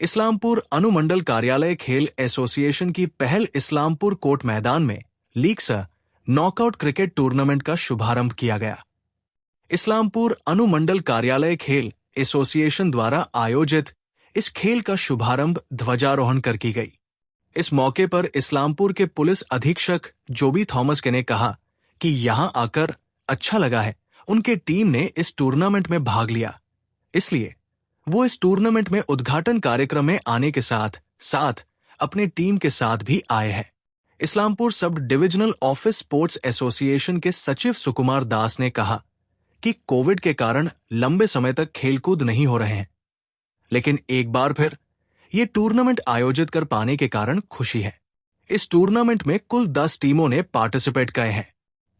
इस्लामपुर अनुमंडल कार्यालय खेल एसोसिएशन की पहल इस्लामपुर कोर्ट मैदान में लीग सा नॉकआउट क्रिकेट टूर्नामेंट का शुभारंभ किया गया। इस्लामपुर अनुमंडल कार्यालय खेल एसोसिएशन द्वारा आयोजित इस खेल का शुभारंभ ध्वजारोहण कर की गई। इस मौके पर इस्लामपुर के पुलिस अधीक्षक जोबी थॉमस ने कहा कि यहां आकर अच्छा लगा है। उनके टीम ने इस टूर्नामेंट में भाग लिया, इसलिए वो इस टूर्नामेंट में उद्घाटन कार्यक्रम में आने के साथ साथ अपने टीम के साथ भी आए हैं। Islampur sub divisional office sports association के सचिव सुकुमार दास ने कहा कि कोविड के कारण लंबे समय तक खेलकूद नहीं हो रहे हैं, लेकिन एक बार फिर ये टूर्नामेंट आयोजित कर पाने के कारण खुशी है। इस टूर्नामेंट में कुल 10 टीमों ने पार्टिसिपेट किए हैं।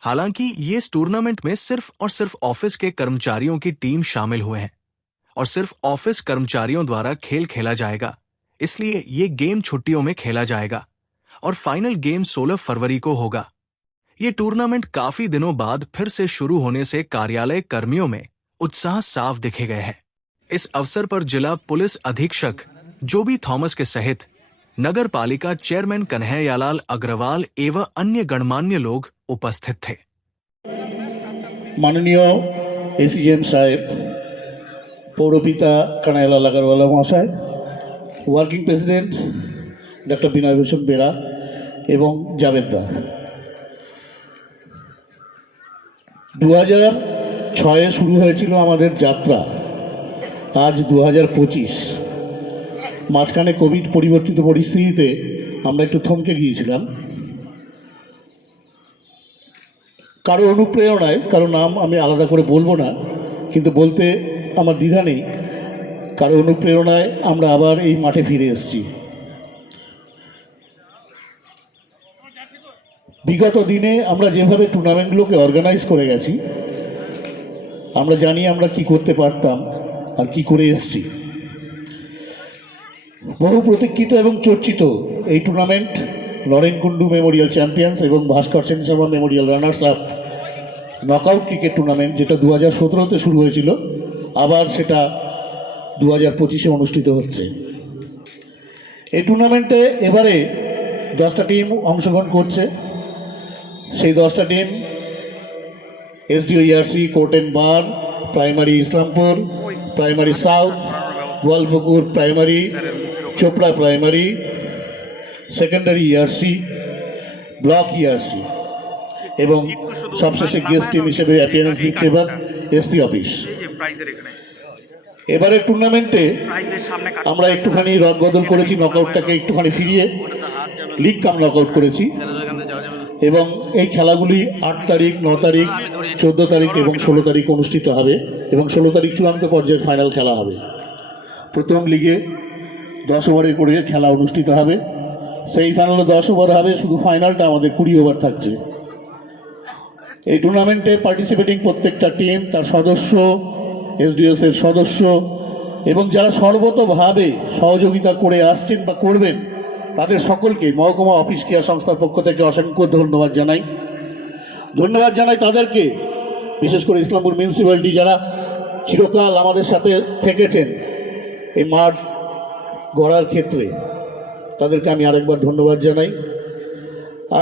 हालांकि ये इस टूर्नामेंट में सिर्फ और सिर्फ ऑफिस के कर्मचारियों की टीम शामिल हुए हैं और सिर्फ ऑफिस कर्मचारियों द्वारा खेल खेला जाएगा, इसलिए ये गेम छुट्टियों में खेला जाएगा और फाइनल गेम 16 फरवरी को होगा। ये टूर्नामेंट काफी दिनों बाद फिर से शुरू होने से कार्यालय कर्मियों में उत्साह साफ दिखे गए हैं। इस अवसर पर जिला पुलिस अधीक्षक जोबी थॉमस के सहित नगर पालिका चेयरमैन कन्हैयालाल अग्रवाल एवं अन्य गणमान्य लोग उपस्थित थे। माननीय एसीएम साहेब, पौरपिता कन्हैयालाल अग्रवाल महाशय, working president doctor Binay Bhushan बेरा एवं जावेद दा, 2006 शुरू হয়েছিল আমাদের যাত্রা। আজ 2025, মাঝখানে কোভিড পরিবর্তিত পরিস্থিতিতে আমরা একটু থমকে গিয়েছিলাম। কারো অনুপ্রেরণায়, কারো নাম আমি আলাদা করে বলবো না, কিন্তু বলতে আমার দ্বিধা নেই, কারো অনুপ্রেরণায় আমরা আবার এই মাঠে ফিরে এসেছি। বিগত দিনে আমরা যেভাবে টুর্নামেন্টগুলোকে অর্গানাইজ করে গেছি, আমরা জানি আমরা কি করতে পারতাম আর কি করে এসেছি। বহু প্রতীক্ষিত এবং চর্চিত এই tournament Naren Kundu memorial champions এবং Bhaskar Sen Sharma memorial runners up knockout cricket tournament, যেটা 2017-তে শুরু হয়েছিল, আবার সেটা 2025-এ অনুষ্ঠিত হচ্ছে। এই টুর্নামেন্টে এবারে 10টা টিম অংশগ্রহণ করছে। সেই 10টা team SDOERC, court and bar, primary Islampur, primary south, Goalpukur primary, Chopra primary, secondary ERC, block ERC এবং সবশেষে গেস্ট টিম হিসেবে অ্যাপিয়ারেন্স দিচ্ছে এবার এসপি অফিস। এবারের টুর্নামেন্টে আমরা একটুখানি রদবদল করেছি, নকআউটটাকে একটুখানি ফিরিয়ে লিগ কাম নকআউট করেছি এবং এই খেলাগুলি 8 তারিখ, 9 তারিখ, 14 তারিখ এবং 16 তারিখ অনুষ্ঠিত হবে এবং 16 তারিখ চূড়ান্ত পর্যায়ের ফাইনাল খেলা হবে। প্রথম লিগে 10 ওভারের করে খেলা অনুষ্ঠিত হবে, সেই ফাইনালে 10 ওভার হবে, শুধু ফাইনালটা আমাদের 20 ওভার থাকছে। এই টুর্নামেন্টে পার্টিসিপেটিং প্রত্যেকটা টিম, তার সদস্য, এসডিএসের সদস্য এবং যারা সর্বতোভাবে সহযোগিতা করে আসছেন বা করবেন, তাদের সকলকে মহকুমা অফিস ক্রীড়া সংস্থার পক্ষ থেকে অসংখ্য ধন্যবাদ জানাই। তাদেরকে, বিশেষ করে ইসলামপুর মিউনিসিপ্যালিটি, যারা চিরকাল আমাদের সাথে থেকেছেন এই মাঠ গড়ার ক্ষেত্রে, তাদেরকে আমি আরেকবার ধন্যবাদ জানাই।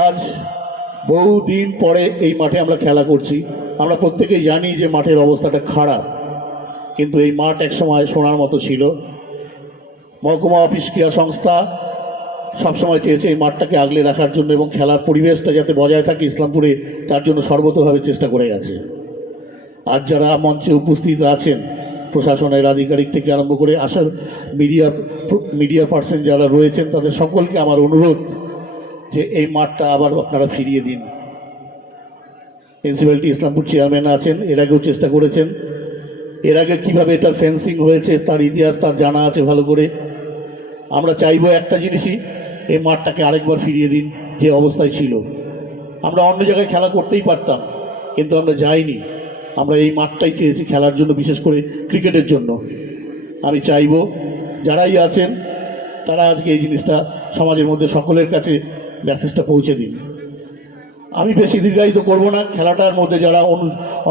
আজ বহুদিন পরে এই মাঠে আমরা খেলা করছি। আমরা প্রত্যেকেই জানি যে মাঠের অবস্থাটা খারাপ, কিন্তু এই মাঠ একসময় সোনার মতো ছিল। মহকুমা অফিস ক্রীড়া সংস্থা সবসময় চেয়েছে এই মাঠটাকে আগলে রাখার জন্য এবং খেলার পরিবেশটা যাতে বজায় থাকে ইসলামপুরে, তার জন্য সর্বতোভাবে চেষ্টা করে গেছে। আজ যারা মঞ্চে উপস্থিত আছেন, প্রশাসনের আধিকারিক থেকে আরম্ভ করে আসার মিডিয়া পার্সন যারা রয়েছেন, তাদের সকলকে আমার অনুরোধ যে এই মাঠটা আবার আপনারা ফিরিয়ে দিন। মিউনিসিপ্যালিটি ইসলামপুর চেয়ারম্যান আছেন, এর আগেও চেষ্টা করেছেন। এর আগে কীভাবে এটার ফেন্সিং হয়েছে তার ইতিহাস তার জানা আছে ভালো করে। আমরা চাইব একটা জিনিসই, এই মাঠটাকে আরেকবার ফিরিয়ে দিন যে অবস্থায় ছিল। আমরা অন্য জায়গায় খেলা করতেই পারতাম, কিন্তু আমরা যাইনি। আমরা এই মাঠটাই চেয়েছি খেলার জন্য, বিশেষ করে ক্রিকেটের জন্য। আমি চাইব যারাই আছেন তারা আজকে এই জিনিসটা সমাজের মধ্যে সকলের কাছে মেসেজটা পৌঁছে দিন। আমি বেশি দীর্ঘায়িত করব না। খেলাটার মধ্যে যারা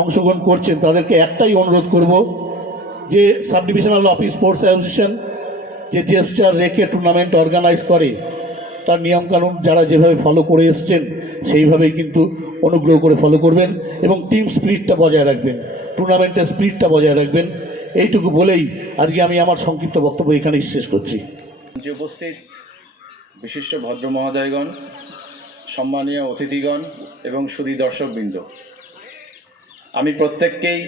অংশগ্রহণ করছেন তাদেরকে একটাই অনুরোধ করব যে sub divisional office sports association যে জেস্টার রেখে টুর্নামেন্ট অর্গানাইজ করে তার নিয়মকানুন যারা যেভাবে ফলো করে এসছেন সেইভাবেই কিন্তু অনুগ্রহ করে ফলো করবেন এবং টিম স্পিরিটটা বজায় রাখবেন, টুর্নামেন্টের স্পিরিটটা বজায় রাখবেন। এইটুকু বলেই আজকে আমি আমার সংক্ষিপ্ত বক্তব্য এখানেই শেষ করছি। যে উপস্থিত বিশিষ্ট ভদ্র মহোদয়গণ, সম্মানীয় অতিথিগণ এবং সুধী দর্শকবৃন্দ, আমি প্রত্যেককেই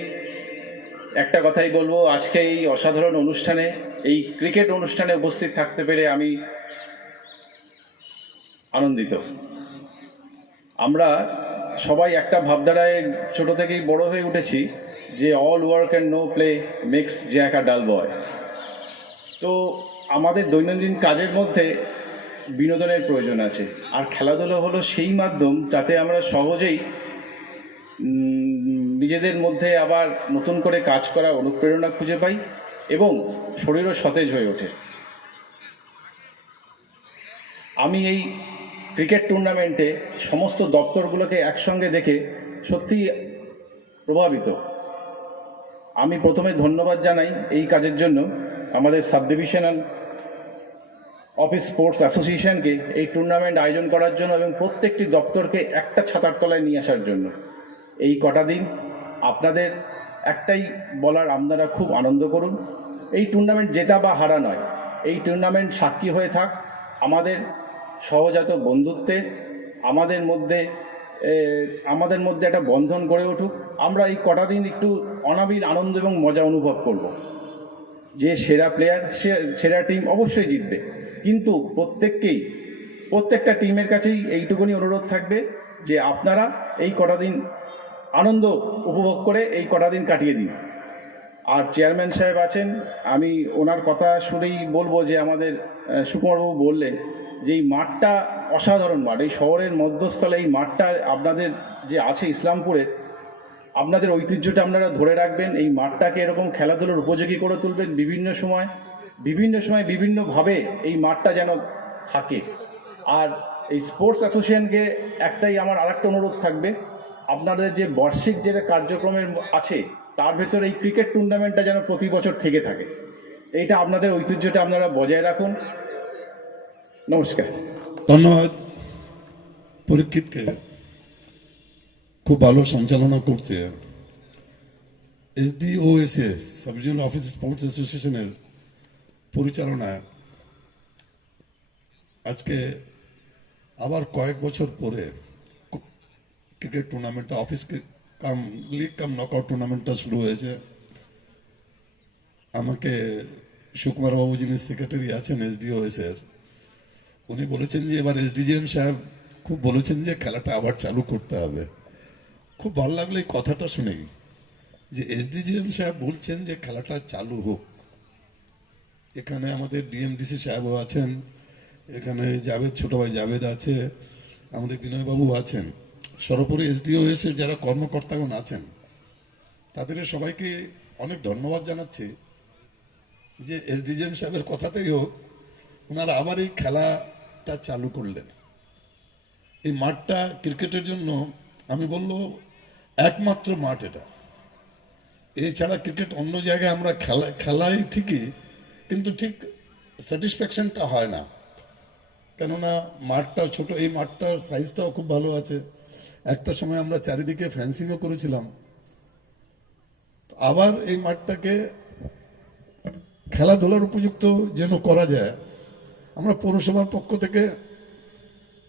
একটা কথাই বলবো, আজকে এই অসাধারণ অনুষ্ঠানে, এই ক্রিকেট অনুষ্ঠানে উপস্থিত থাকতে পেরে আমি আনন্দিত। আমরা সবাই একটা ভাবধারায় ছোট থেকেই বড় হয়ে উঠেছি যে all work and no play makes Jack a dull boy. তো আমাদের দৈনন্দিন কাজের মধ্যে বিনোদনের প্রয়োজন আছে, আর খেলাধুলা হলো সেই মাধ্যম যাতে আমরা সহজেই নিজেদের মধ্যে আবার নতুন করে কাজ করা অনুপ্রেরণা খুঁজে পাই এবং শরীরও সতেজ হয়ে ওঠে। আমি এই ক্রিকেট টুর্নামেন্টে সমস্ত দপ্তরগুলোকে একসঙ্গে দেখে সত্যিই প্রভাবিত। আমি প্রথমে ধন্যবাদ জানাই এই কাজের জন্য আমাদের সাব ডিভিশনাল অফিস স্পোর্টস অ্যাসোসিয়েশনকে এই টুর্নামেন্ট আয়োজন করার জন্য এবং প্রত্যেকটি দপ্তরকে একটা ছাতার তলায় নিয়ে আসার জন্য। এই কটা দিন আপনাদের একটাই বলার, আপনারা খুব আনন্দ করুন। এই টুর্নামেন্ট জেতা বা হারা নয়, এই টুর্নামেন্ট সাক্ষী হয়ে থাক আমাদের সহজাত বন্ধুত্বে, আমাদের মধ্যে একটা বন্ধন গড়ে উঠুক। আমরা এই কটা দিন একটু অনাবিল আনন্দ এবং মজা অনুভব করব। যে সেরা প্লেয়ার, সেরা টিম অবশ্যই জিতবে, কিন্তু প্রত্যেকটা টিমের কাছেই এইটুকুনি অনুরোধ থাকবে যে আপনারা এই কটা দিন আনন্দ উপভোগ করে এই কটা দিন কাটিয়ে দিন। আর চেয়ারম্যান সাহেব আছেন, আমি ওনার কথা শুনেই বলবো যে আমাদের সুকুমারবাবু বললেন যে এই মাঠটা অসাধারণ মাঠ, এই শহরের মধ্যস্থলে এই মাঠটা আপনাদের যে আছে ইসলামপুরের, আপনাদের ঐতিহ্যটা আপনারা ধরে রাখবেন, এই মাঠটাকে এরকম খেলাধুলার উপযোগী করে তুলবেন। বিভিন্ন সময় বিভিন্নভাবে এই মাঠটা যেন থাকে। আর এই স্পোর্টস অ্যাসোসিয়েশনকে একটাই আমার আরেকটা অনুরোধ থাকবে, আপনাদের যে বার্ষিক যে কার্যক্রমের আছে তার ভেতরে এই ক্রিকেট টুর্নামেন্টটা যেন প্রতি বছর থেকে থাকে। এইটা আপনাদের ঐতিহ্যটা আপনারা বজায় রাখুন। নমস্কার। ধন্যবাদ পরীক্ষিতকে, খুব ভালো সঞ্চালনা করছে। SDOSA sub regional office sports অ্যাসোসিয়েশনের পরিচালনায় আজকে আবার কয়েক বছর পরে ক্রিকেট টুর্নামেন্টটা office cum league cum knockout টুর্নামেন্টটা শুরু হয়েছে। আমাকে সুকুমার বাবু, যিনি সেক্রেটারি আছেন SDOSA এর, উনি বলেছেন যে এবার SDGM সাহেব খুব বলেছেন যে খেলাটা আবার চালু করতে হবে। খুব ভালো লাগলো এই কথাটা শুনেই যে SDGM সাহেব বলছেন যে খেলাটা চালু হোক। এখানে আমাদের DMDC সাহেবও আছেন, এখানে জাভেদ, ছোট ভাই জাভেদ আছে, আমাদের বিনয়বাবু আছেন, সর্বোপরি SDOSA যারা কর্মকর্তাগণ আছেন তাদের সবাইকে অনেক ধন্যবাদ জানাচ্ছি যে SDGM সাহেবের কথাতেই হোক ওনারা আবার এই খেলাটা চালু করলেন। এই মাঠটা ক্রিকেটের জন্য আমি বলবো একমাত্র মাঠ এটা। এছাড়া ক্রিকেট অন্য জায়গায় আমরা খেলাই ঠিকই, কিন্তু ঠিক স্যাটিসফ্যাকশনটা হয় না, কেননা মাঠটাও ছোট। এই মাঠটার সাইজটাও খুব ভালো আছে। একটা সময় আমরা চারিদিকে ফেন্সিংও করেছিলাম। আবার এই মাঠটাকে খেলাধুলার উপযুক্ত যেন করা যায়, আমরা পৌরসভার পক্ষ থেকে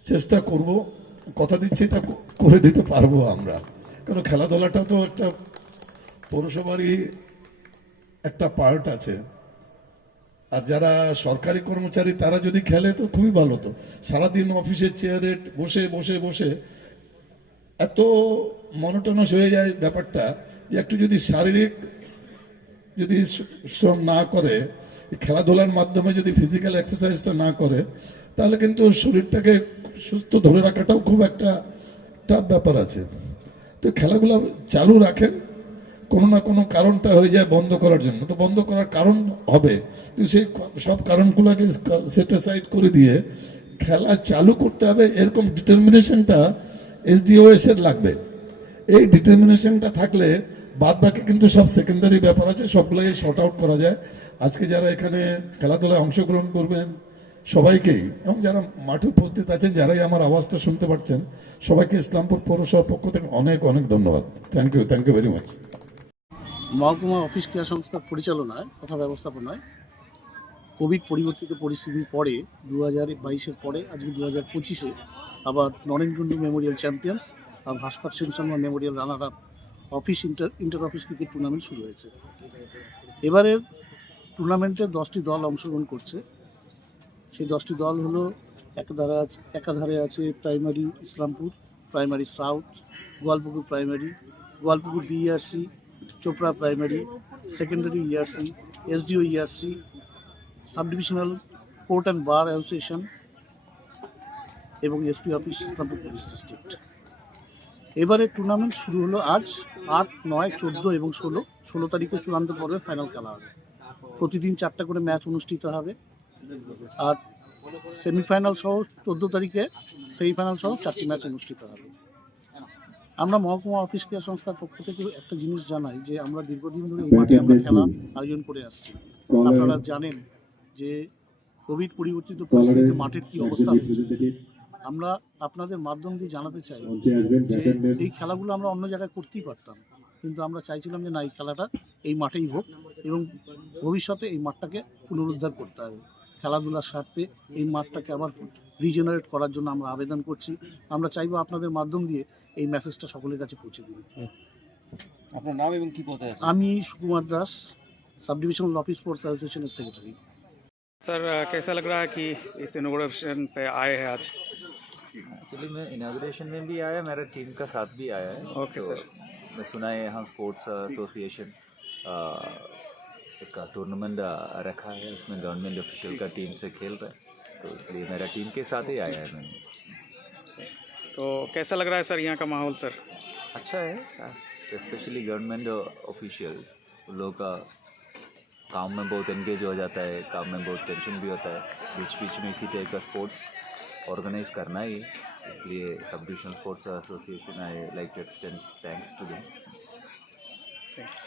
চেষ্টা করব, কথা দিচ্ছি এটা করে দিতে পারবো আমরা। কারণ খেলাধুলাটা তো একটা পৌরসভারই একটা পার্ট আছে। আর যারা সরকারি কর্মচারী তারা যদি খেলে তো খুবই ভালো। তো সারাদিন অফিসের চেয়ারে বসে বসে বসে এত মনোটোনাস হয়ে যায় ব্যাপারটা, যে একটু যদি শারীরিক যদি শ্রম না করে, খেলাধুলার মাধ্যমে যদি ফিজিক্যাল এক্সারসাইজটা না করে, তাহলে কিন্তু শরীরটাকে সুস্থ ধরে রাখাটাও খুব একটা টাফ ব্যাপার আছে। তো খেলাগুলো চালু রাখেন, কোনো না কোনো কারণটা হয়ে যায় বন্ধ করার জন্য, তো বন্ধ করার কারণ হবে, তো সেই সব কারণগুলোকে সেট অ্যাসাইড করে দিয়ে খেলা চালু করতে হবে, এরকম ডিটারমিনেশনটা SDOSA এর লাগবে। এই ডিটারমিনেশনটা থাকলে বাদ বাকি কিন্তু সব সেকেন্ডারি ব্যাপার আছে, সবগুলোই শর্ট আউট করা যায়। আজকে যারা এখানে খেলাধুলায় অংশগ্রহণ করবেন সবাইকেই, এবং যারা মাঠে উপস্থিত আছেন, যারাই আমার আওয়াজটা শুনতে পাচ্ছেন, সবাইকে ইসলামপুর পৌরসভার পক্ষ থেকে অনেক অনেক ধন্যবাদ। Thank you very much. মহকুমা অফিস ক্রীড়া সংস্থার পরিচালনায় তথা ব্যবস্থাপনায় কোভিড পরিবর্তিত পরিস্থিতির পরে 2022-এর পরে আজকে 2025-এ আবার নরেনকুন্ডু মেমোরিয়াল চ্যাম্পিয়ন্স আর ভাস্কর Sen Sharma Memorial runner up office inter office cricket tournament শুরু হয়েছে। এবারের টুর্নামেন্টে 10টি দল অংশগ্রহণ করছে। সেই 10টি দল হলো একাধারে আছে primary Islampur, primary south, Goalpukur primary, Goalpukur BERC, Chopra primary, secondary ERC, SDO ERC, sub divisional court and bar association এবং SP office Islampur police district. এবারে টুর্নামেন্ট শুরু হলো আজ 8, 9, 14 এবং 16 তারিখে চূড়ান্ত পর্বে ফাইনাল খেলা হবে। প্রতিদিন 4টা করে ম্যাচ অনুষ্ঠিত হবে, আর সেমিফাইনাল সহ 14 তারিখে সেমিফাইনাল সহ 4টি ম্যাচ অনুষ্ঠিত হবে। আমরা মহকুমা অফিস ক্রীড়া সংস্থার পক্ষ থেকে একটা জিনিস জানাই যে আমরা দীর্ঘদিন ধরে এই মাঠে আমরা খেলা আয়োজন করে আসছি। আপনারা জানেন যে কোভিড পরিবর্তিত পরিস্থিতিতে মাঠের কী অবস্থা হয়েছে। আমরা আপনাদের মাধ্যম দিয়ে জানাতে চাই যে এই খেলাগুলো আমরা অন্য জায়গায় করতেই পারতাম, কিন্তু আমরা চাইছিলাম যে না, এই খেলাটা এই মাঠেই হোক এবং ভবিষ্যতে এই মাঠটাকে পুনরুদ্ধার করতে হবে। খেলাধুলার স্বার্থে এই মাঠটাকে আবার রিজেনারেট করার জন্য আমরা আবেদন করছি। আমরা চাইবো আপনাদের মাধ্যম দিয়ে এই মেসেজটা সকলের কাছে পৌঁছে দিন। আপনার নাম এবং কি পদে আছে? আমি Sukumar Das, sub divisional office sports association के सेक्रेटरी। सर कैसा लग रहा है कि इस इनोग्रेशन पे आए हैं आज? एक्चुअली मैं इनाग्रेशन में भी आया, मेरा टीम का साथ भी आया है। ओके तो सर। मैं सुना है यहाँ स्पोर्ट्स एसोसिएशन एक टूर्नामेंट रखा है, उसमें गवर्नमेंट ऑफिशियल का टीम से खेल रहा है, तो इसलिए मेरा टीम के साथ ही आया है मैंने। तो कैसा लग रहा है सर यहाँ का माहौल सर? अच्छा है, स्पेशली गवर्नमेंट ऑफिशियल्स लोगों का काम में बहुत एंगेज हो जाता है, काम में बहुत टेंशन भी होता है, बीच बीच में इसी टाइप का स्पोर्ट्स ऑर्गेनाइज करना ही, इसलिए sub divisional sports association I like to extend thanks to them. Thanks.